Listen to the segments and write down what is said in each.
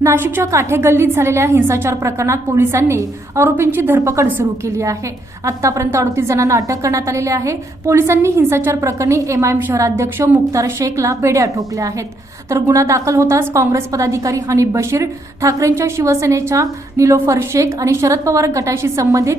नाशिकच्या काठेगल्लीत झालेल्या हिंसाचार प्रकरणात पोलिसांनी आरोपींची धरपकड सुरू केली आहे. आतापर्यंत अडतीस जणांना अटक करण्यात आलेली आहे. पोलिसांनी हिंसाचार प्रकरणी एमआयएम शहराध्यक्ष मुख्तार शेखला बेड्या ठोकल्या आहेत. तर गुन्हा दाखल होताच काँग्रेस पदाधिकारी हनीफ बशीर ठाकरेंच्या शिवसेनेच्या निलोफर शेख आणि शरद पवार गटाशी संबंधित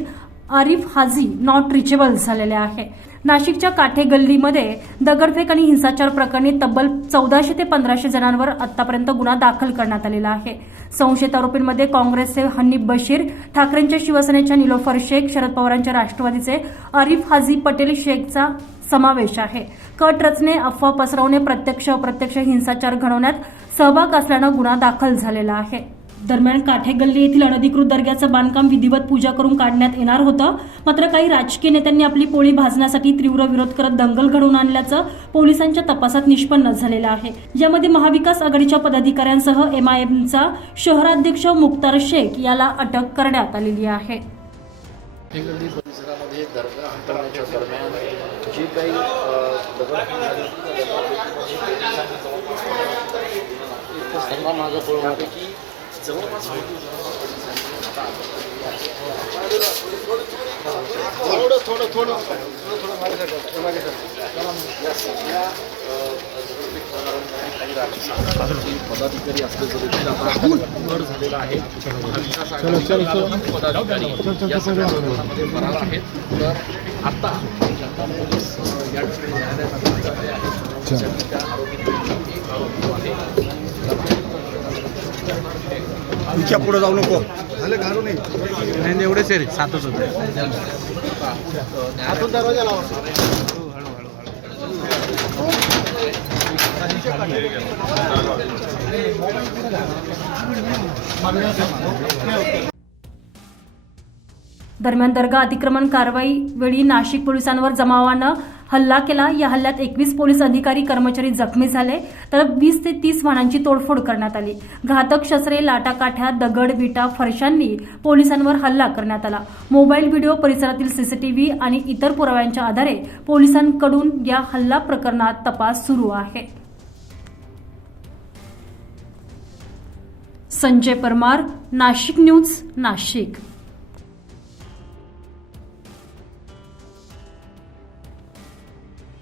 आरिफ हाजी नॉट रिचेबल झालेले आहे. नाशिकच्या काठे गल्लीमध्ये दगडफेक आणि हिंसाचार प्रकरणी तब्बल चौदाशे ते पंधराशे जणांवर आतापर्यंत गुन्हा दाखल करण्यात आलेला आहे. संशयित आरोपींमध्ये काँग्रेसचे हनीफ बशीर ठाकरेंच्या शिवसेनेच्या निलोफर शेख शरद पवारांच्या राष्ट्रवादीचे आरिफ हाजी पटेल शेखचा समावेश आहे. कट रचने अफवा पसरवणे प्रत्यक्ष अप्रत्यक्ष हिंसाचार घडवण्यात सहभाग असल्यानं गुन्हा दाखल झालेला आहे. दरम्यान काठेगल्ली येथील अनधिकृत दर्ग्याचं बांधकाम विधिवत पूजा करून काढण्यात येणार होतं. मात्र काही राजकीय नेत्यांनी आपली पोळी भाजण्यासाठी तीव्र विरोध करत दंगल घडवून आणल्याचं पोलिसांच्या तपासात निष्पन्न झालेलं आहे. यामध्ये महाविकास आघाडीच्या पदाधिकाऱ्यांसह एमआयएमचा शहराध्यक्ष मुख्तार शेख याला अटक करण्यात आलेली आहे. परिसरामध्ये दर्गा हटवण्याच्या दरम्यान जी काही जवळपास थोडं थोडं थोडं थोडं माझ्यासाठी पदाधिकारी असले तरी आता आहे महाविकास पदाधिकारी या सगळ्या प्रकरणामध्ये फरार आहेत तर आता जनता पोलीस या ठिकाणी न्यायालयात त्या एक आरोपी जो आहे तिच्या पुढे जाऊ नको. नाही एवढेच आहे रे सातच होते. दरम्यान दर्गा अतिक्रमण कारवाई वेळी नाशिक पोलिसांवर जमावानं हल्ला केला. या हल्ल्यात एकवीस पोलीस अधिकारी कर्मचारी जखमी झाले. तर वीस ते तीस वाहनांची तोडफोड करण्यात आली. घातक शस्त्रे लाटाकाठ्या दगड विटा फरशांनी पोलिसांवर हल्ला करण्यात आला. मोबाईल व्हिडिओ परिसरातील सीसीटीव्ही आणि इतर पुराव्यांच्या आधारे पोलिसांकडून या हल्ला प्रकरणात तपास सुरू आहे. संजय परमार नाशिक न्यूज नाशिक.